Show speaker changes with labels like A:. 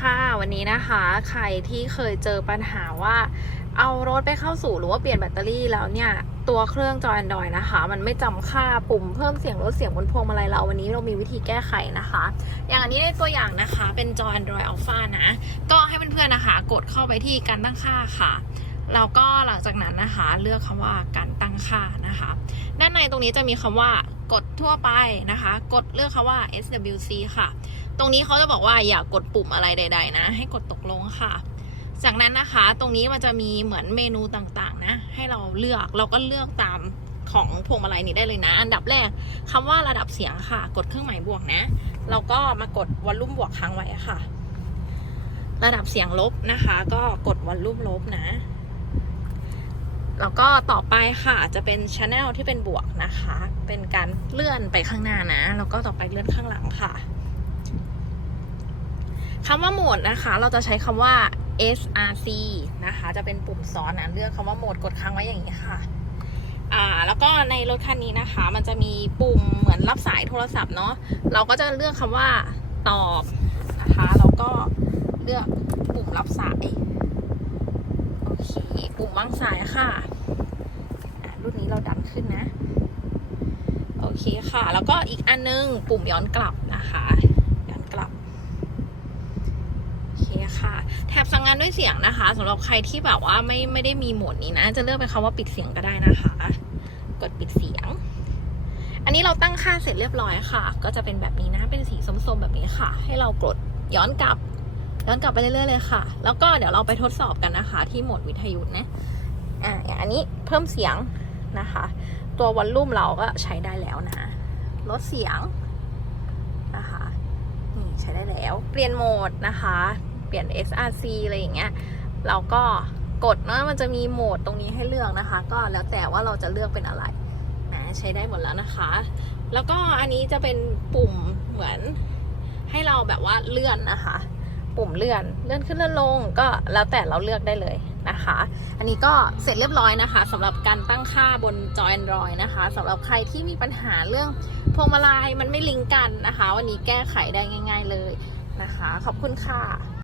A: ค่ะ วันนี้นะคะ ใครที่เคยเจอปัญหาว่า เอารถไปเข้าสู่หรือว่าเปลี่ยนแบตเตอรี่แล้วเนี่ย ตัวเครื่องจอ Android นะคะ มันไม่จำค่าปุ่มเพิ่มเสียงลดเสียงบนพวงมาลัยเราวันนี้เรามีวิธีแก้ไขนะคะ อย่างอันนี้ในตัวอย่างนะคะเป็นจอ Android Alpha นะ ก็ให้เพื่อนๆนะคะ กดเข้าไปที่การตั้งค่าค่ะแล้วก็หลังจากนั้นนะคะ เลือกคำว่าการตั้งค่านะคะ ด้านในตรงนี้จะมีคำว่ากดทั่วไปนะคะ กดเลือกคำว่า SWC ค่ะ ตรงนี้เขาจะบอกว่าอย่ากดปุ่มอะไรใด ๆ นะ ให้กดตกลงค่ะ จากนั้นนะคะตรงนี้มันจะมีเหมือนเมนูต่างๆ นะ ให้เราเลือกเราก็เลือกตามของพวงมาลัยนี้ได้เลยนะ อันดับแรกคำว่าระดับเสียงค่ะ กดเครื่องหมายบวกนะ เราก็มากดวอลลุ่มบวกค้างไว้ค่ะ ระดับเสียงลบนะคะ ก็กดวอลลุ่มลบนะ แล้วก็ต่อไปค่ะจะเป็นช anel ที่เป็นบวกนะคะ เป็นการเลื่อนไปข้างหน้านะ แล้วก็ต่อไปเลื่อนข้างหลังค่ะ คำว่าโหมดนะคะ เราจะใช้คำว่า src นะคะ จะเป็นปุ่มซ้อนนะเลือกคำว่าโหมดกดค้างไว้อย่างนี้ค่ะอ่าแล้วก็ในรถคันนี้นะคะ มันจะมีปุ่มเหมือนรับสายโทรศัพท์เนาะเราก็จะเลือกคำว่าตอบนะคะแล้วก็เลือกปุ่มรับสายโอเคปุ่มวางสายค่ะอะรุ่นนี้เราดันขึ้นนะ โอเคค่ะ แล้วก็อีกอันนึงปุ่มย้อนกลับนะคะ ย้อนกลับ โอเค่ะแถบสั่งงานด้วยเสียงนะคะสำหรับใครที่แบบว่าไม่ไม่ได้มีโหมดนี้นะ จะเลือกเป็นคำว่าปิดเสียงก็ได้นะคะ กดปิดเสียง อันนี้เราตั้งค่าเสร็จเรียบร้อยค่ะ ก็จะเป็นแบบนี้นะเป็นสีส้มๆแบบนี้ค่ะ ให้เรากดย้อนกลับ ย้อนกลับไปเรื่อยๆเลยค่ะ แล้วก็เดี๋ยวเราไปทดสอบกันนะคะ ที่โหมดวิทยุนะอ่าอย่างอันนี้เพิ่มเสียงนะคะ ตัววอลลุ่มเราก็ใช้ได้แล้วนะลดเสียงนะคะนี่ใช้ได้แล้ว เปลี่ยนโหมดนะคะ ปลี่ยน SRC อะไรอย่างเงี้ยเราก็กดเนาะมันจะมีโหมดตรงนี้ให้เลือกนะคะ ก็แล้วแต่ว่าเราจะเลือกเป็นอะไรนะใช้ได้หมดแล้วนะคะ แล้วก็อันนี้จะเป็นปุ่มเหมือนให้เราแบบว่าเลื่อนนะคะ ปุ่มเลื่อนเลื่อนขึ้นเลื่อนลงก็แล้วแต่เราเลือกได้เลยนะคะ อันนี้ก็เสร็จเรียบร้อยนะคะสำหรับการตั้งค่าบนจอ Android นะคะสำหรับใครที่มีปัญหาเรื่องพวงมาลัยมันไม่ลิงก์กันนะคะ วันนี้แก้ไขได้ง่าย ๆเลยนะคะ ขอบคุณค่ะ